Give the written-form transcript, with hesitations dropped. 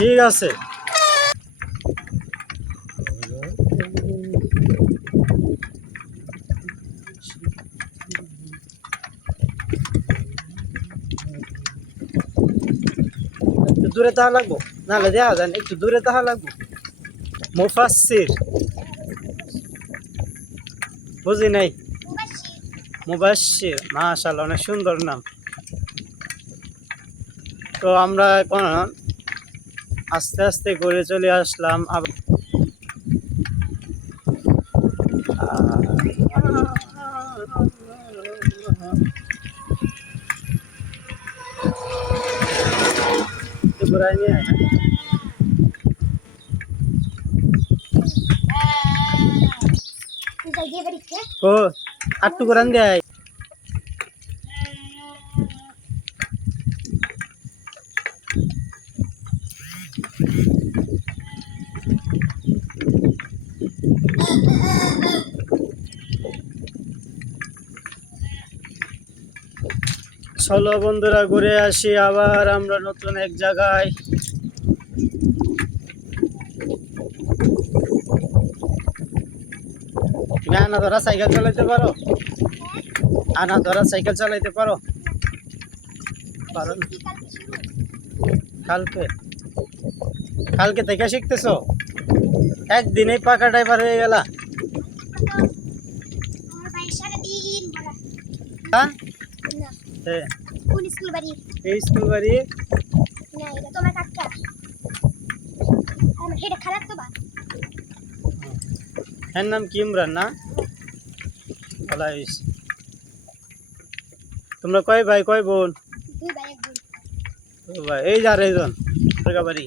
ঠিক আছে। একটু দূরে তাহা লাগবো, নাহলে দেখা যায় না, একটু দূরে তাহা লাগবো। মুফাসসির বুঝি নাই। মুবাশশির, মাশাআল্লাহ, অনেক সুন্দর নাম। তো আমরা এখন আস্তে আস্তে ঘুরে চলে আসলাম আবার। ঘুরাই নিয়ে আয়। ও আটটু ঘুরান দেয়। চলো বন্ধুরা, ঘুরে আসি আবার আমরা নতুন এক জায়গায়। তুমি আনা ধরা সাইকেল চালাইতে পারো? আনা ধরা সাইকেল চালাইতে পারো? পারো না? কালকে কালকে থেকে শিখতেছো? একদিনেই পাকা ড্রাইভার হয়ে গেলা? হ্যাঁ, এই স্কুল বাড়ি। এর নাম কি? ইমরান না? ভালো হয়েছে। তোমরা কয় ভাই কয় বোন? ভাই এই যার এইজন বাড়ি।